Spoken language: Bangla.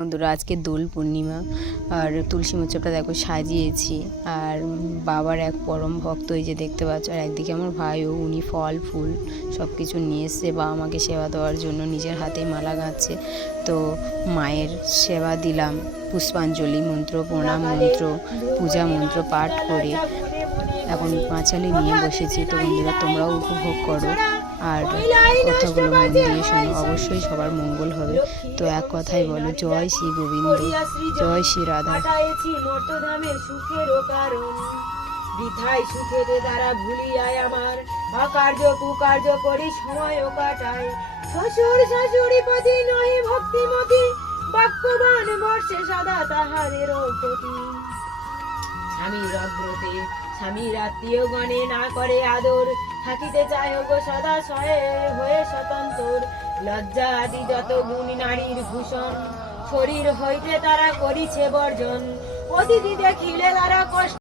বন্ধুরা, আজকে দোল পূর্ণিমা আর তুলসী মণ্ডপটা দেখো সাজিয়েছি। আর বাবার এক পরম ভক্ত, এই যে দেখতে পাচ্ছ। আর একদিকে আমার ভাইও, উনি ফল ফুল সব কিছু নিয়ে এসছে বা আমাকে সেবা দেওয়ার জন্য নিজের হাতেই মালা গাঁথছে। তো মায়ের সেবা দিলাম, পুষ্পাঞ্জলি মন্ত্র, প্রণাম মন্ত্র, পূজা মন্ত্র পাঠ করে এখন পাঁচালি নিয়ে বসেছি। তো বন্ধুরা, তোমরাও উপভোগ করো আর কথাগুলো মন দিয়ে শোনো, অবশ্যই সবার মঙ্গল হবে। তো এক কথাই বলো, জয় শ্রী গোবিন্দ, জয় শ্রী রাধা। বৃথায় সুখের দ্বারা ভুলিয়ায় আমার অকার্য কুকার্য করি সময় কাটায়। শ্বশুর শাশুড়ি পতি নহে ভক্তিমতী, বাক্যবান বর্ষে সদা তাহাদের প্রতি। স্বামীর অগ্রতে স্বামীর আত্মীয় গণে না করে আদর, থাকিতে চায় গো সদা হয়ে স্বতন্ত্র। লজ্জা আদি যত গুণ নারীর ভূষণ, শরীর হইতে তারা করিছে বর্জন। অতিথি দেখিলে তারা কষ্ট